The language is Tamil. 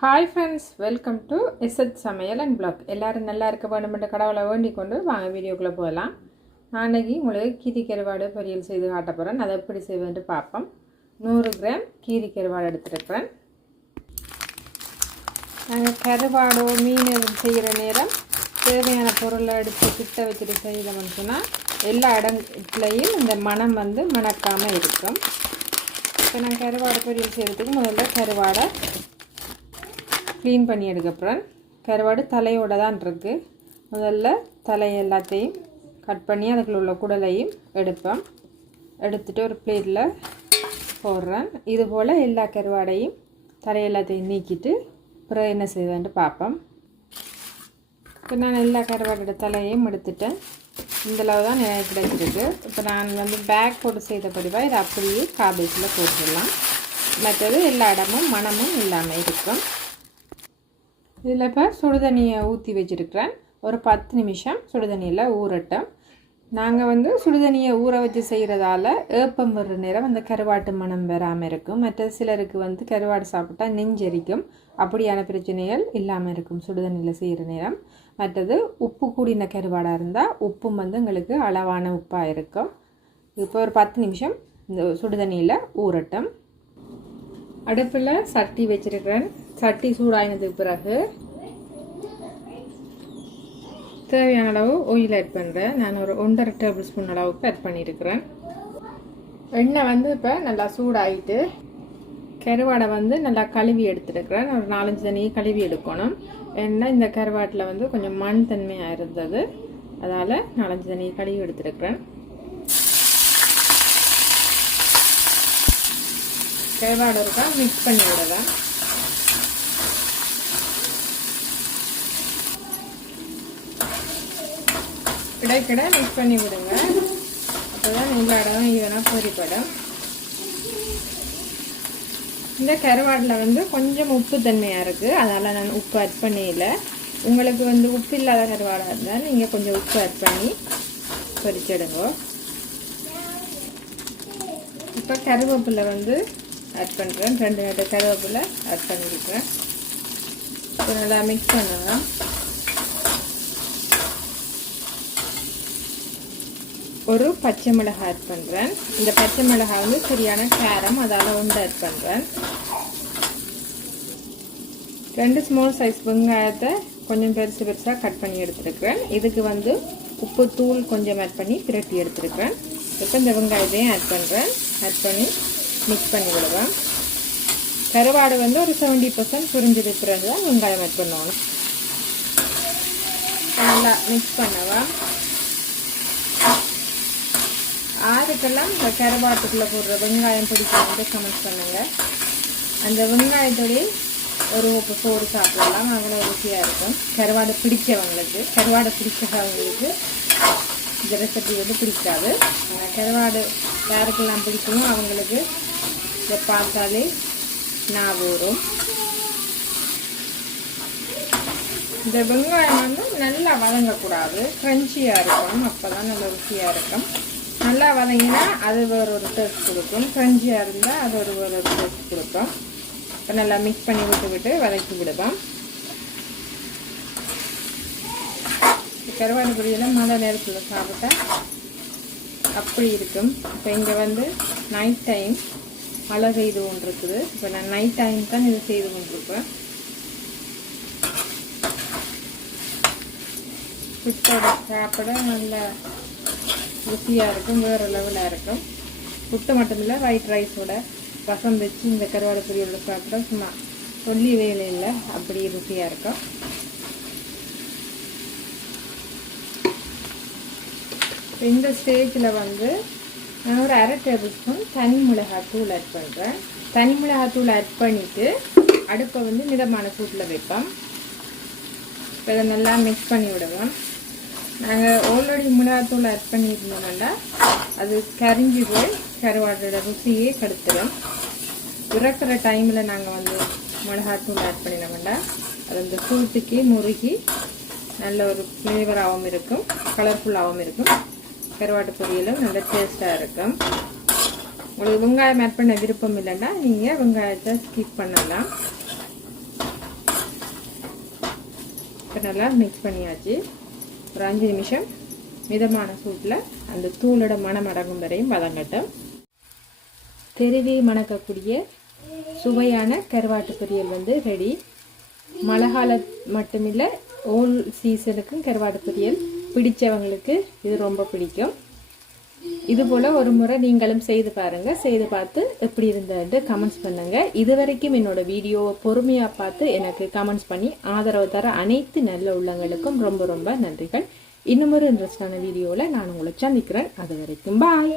Hi friends, welcome to SH சமையல் அண்ட் பிளாக். எல்லோரும் நல்லா இருக்க வேண்டுமென்ற கடவுளை வேண்டிக் கொண்டு வாங்க வீடியோக்குள்ளே போகலாம். நான் இன்றைக்கி உங்களுக்கு கீரி கருவாடு பொரியல் செய்து காட்ட போகிறேன். அதை எப்படி செய்வேன்ட்டு பார்ப்போம். 100 கிராம் கீரி கருவாடு எடுத்துருக்கிறேன். நாங்கள் கருவாடோ மீன் செய்கிற நேரம் தேவையான பொருளை எடுத்து கிட்ட வச்சுட்டு செய்யணும்னு சொன்னால் எல்லா இடத்துலையும் இந்த மணம் மணக்காமல் இருக்கும். இப்போ நான் கருவாடு பொரியல் செய்கிறதுக்கு முதல்ல கருவாடை க்ளீன் பண்ணி எடுக்கப்புறம் கருவாடு தலையோடு தான் இருக்குது. முதல்ல தலை எல்லாத்தையும் கட் பண்ணி அதுக்குள்ள உள்ள குடலையும் எடுத்துகிட்டு ஒரு பிளேட்டில் போடுறேன். இதுபோல் எல்லா கருவாடையும் தலை எல்லாத்தையும் நீக்கிட்டு அப்புறம் என்ன செய்வேன்ட்டு பார்ப்போம். இப்போ நான் எல்லா கருவாடோட தலையையும் எடுத்துட்டேன். இந்தளவு தான் எனக்கு கிடைச்சிருக்கு. இப்போ நான் பேக் போட்டு செய்த படிவாக இதை அப்படியே காபேஜில் போட்டுடலாம். மற்றது எல்லா இடமும் மணமும் இல்லாமல் இருக்கும். இதில் இப்போ சுடுதண்ணியை ஊற்றி வச்சுருக்கிறேன். ஒரு 10 நிமிஷம் சுடுதண்ணியில் ஊறட்டும். நாங்கள் சுடுதண்ணியை ஊற வச்சு செய்கிறதால ஏப்பம் வர்ற நேரம் அந்த கருவாட்டு மணம் வராமல் இருக்கும். மற்ற சிலருக்கு கருவாடு சாப்பிட்டா நெஞ்சரிக்கும். அப்படியான பிரச்சனைகள் இல்லாமல் இருக்கும் சுடுதண்ணியில் செய்கிற நேரம். மற்றது உப்பு கூடின கருவாடாக இருந்தால் உப்பும் எங்களுக்கு அளவான உப்பாக இருக்கும். இப்போ ஒரு 10 நிமிஷம் இந்த சுடுதண்ணியில் ஊறட்டும். அடுப்பில் சட்டி வச்சுருக்கிறேன். சட்டி சூடாயினதுக்கு பிறகு தேவையான அளவு ஆயில் ஆட் பண்ணுறேன். நான் ஒரு 1.5 டேபிள் ஸ்பூன் அளவுக்கு ஆட் பண்ணியிருக்கிறேன். எண்ணெய் இப்போ நல்லா சூடாகிட்டு கருவாடை நல்லா கழுவி எடுத்துருக்கிறேன். ஒரு 4-5 தண்ணியை கழுவி எடுக்கணும். ஏன்னா இந்த கருவாட்டில் கொஞ்சம் மண் தன்மையாக இருந்தது. அதால் 4-5 தண்ணியை கழுவி எடுத்துருக்கிறேன். கருவாடு இருக்கா மிக்ஸ் பண்ணி விடுவேன். கிடைக்கிட மிக்ஸ் பண்ணி விடுங்க. அப்போ தான் எல்லா இடமும் ஈவனாக பொரிப்படும். இந்த கருவாடில் கொஞ்சம் உப்பு தன்மையாக இருக்குது. அதனால் நான் உப்பு ஆட் பண்ணியில்லை. உங்களுக்கு உப்பு இல்லாத கருவாடாக இருந்தால் நீங்கள் கொஞ்சம் உப்பு ஆட் பண்ணி பொரிச்சிடுங்க. இப்போ கருவேப்பிலை ஆட் பண்ணுறேன். 2 நட்டு கருவேப்பிலை ஆட் பண்ணியிருக்கிறேன். நல்லா மிக்ஸ் பண்ணலாம். ஒரு பச்சை மிளகாய் ஆட் பண்ணுறேன். இந்த பச்சை மிளகாய் சரியான காரம், அதால் 1 ஆட் பண்ணுறேன். 2 ஸ்மால் சைஸ் வெங்காயத்தை கொஞ்சம் பெருசாக கட் பண்ணி எடுத்துருக்கிறேன். இதுக்கு உப்பு தூள் கொஞ்சம் ஆட் பண்ணி பிரட்டி எடுத்துருக்கிறேன். இப்போ இந்த வெங்காயத்தையும் ஆட் பண்ணுறேன். ஆட் பண்ணி மிக்ஸ் பண்ணி விடுவேன். கருவாடு ஒரு 70% புரிஞ்சது பிறகு தான் வெங்காயம் ஆட் பண்ணுவாங்க. நல்லா மிக்ஸ் பண்ணவா. ஆறுக்கெல்லாம் இந்த கருவாட்டுக்குள்ளே போடுற வெங்காயம் பிடிக்காமட்டு கமெண்ட் பண்ணுங்க. அந்த வெங்காயத்தோடைய ஒரு உப்பு சோறு சாப்பிடலாம். அவ்வளோ ருசியாக இருக்கும். கருவாடு பிடிச்சவங்களுக்கு, கருவாடை பிடிச்சவங்களுக்கு இந்த ரெசிபி பிடிக்காது. கருவாடு யாருக்கெல்லாம் பிடிக்குமோ அவங்களுக்கு இதை பார்த்தாலே நான் வரும். இந்த வெங்காயம் நல்லா வதங்கக்கூடாது, க்ரன்ச்சியாக இருக்கணும். அப்போ தான் நல்ல ருசியாக இருக்கும். நல்லா வதங்கினா அது வேறு ஒரு டேஸ்ட் கொடுக்கும். க்ரன்ச்சியாக இருந்தால் அது ஒரு டேஸ்ட் கொடுக்கும். இப்போ நல்லா மிக்ஸ் பண்ணி விட்டு வதக்கி விடுவோம். கருவாடு பொரியெல்லாம் மழை நேரத்தில் சாப்பிட்டா அப்படி இருக்கும். இப்போ இங்கே நைட் டைம் மழை செய்து கொண்டு இருக்குது. இப்போ நான் நைட் டைம் தான் இது செய்து கொண்டிருப்பேன். புட்டோட சாப்பிட நல்லா ருசியாக இருக்கும், வேறு லெவலாக இருக்கும். புட்டு மட்டும் இல்லை, ஒயிட் ரைஸோட ரசம் வச்சு இந்த கருவாடு பொரியலோட சாப்பிட சும்மா சொல்லி வேலை இல்லை, அப்படி ருசியாக இருக்கும். இந்த ஸ்டேஜில் நான் ஒரு 1/2 டேபிள் ஸ்பூன் தனி மிளகாத்தூள் ஆட் பண்ணுறேன். தனி மிளகாத்தூள் ஆட் பண்ணிவிட்டு அடுப்பை மிதமான சூட்டில் வைப்போம். இப்போ இதை நல்லா மிக்ஸ் பண்ணி விடுவோம். நாங்கள் ஆல்ரெடி மிளகாத்தூள் ஆட் பண்ணியிருந்தோம்னா அது கரிஞ்சி போய் கருவாடோட ருசியே கெடுத்துடும். இறக்குற டைமில் நாங்கள் மிளகாத்தூள் ஆட் பண்ணினோம்னா அது அந்த சூட்டுக்கு முருகி நல்ல ஒரு ஃப்ளேவராகவும் இருக்கும், கலர்ஃபுல்லாகவும் இருக்கும். கருவாட்டு பொரியலும் நல்ல டேஸ்ட்டாக இருக்கும். உங்களுக்கு வெங்காயம் ஆட் பண்ண விருப்பம் இல்லைன்னா நீங்கள் வெங்காயத்தை ஸ்கிப் பண்ணலாம். இப்போ நல்லா மிக்ஸ் பண்ணியாச்சு. ஒரு 5 நிமிஷம் மிதமான சூட்டில் அந்த தூளோட மனம் அடங்கும் வரையும் வதங்கட்டும். தெருவே மணக்கக்கூடிய சுவையான கருவாட்டு பொரியல் வந்து ரெடி. மழை காலம் மட்டுமில்லை, ஓல் சீசனுக்கும் கருவாட்டு பொரியல் பிடிச்சவங்களுக்கு இது ரொம்ப பிடிக்கும். இதுபோல் ஒரு முறை நீங்களும் செய்து பாருங்கள். செய்து பார்த்து எப்படி இருந்ததுன்ட்டு கமெண்ட்ஸ் பண்ணுங்கள். இது வரைக்கும் என்னோட வீடியோவை பொறுமையாக பார்த்து எனக்கு கமெண்ட்ஸ் பண்ணி ஆதரவு தர அனைத்து நல்ல உள்ளங்களுக்கும் ரொம்ப ரொம்ப நன்றிகள். இன்னும் ஒரு இன்ட்ரெஸ்டான வீடியோவில் நான் உங்களை சந்திக்கிறேன். அது வரைக்கும் பாய்.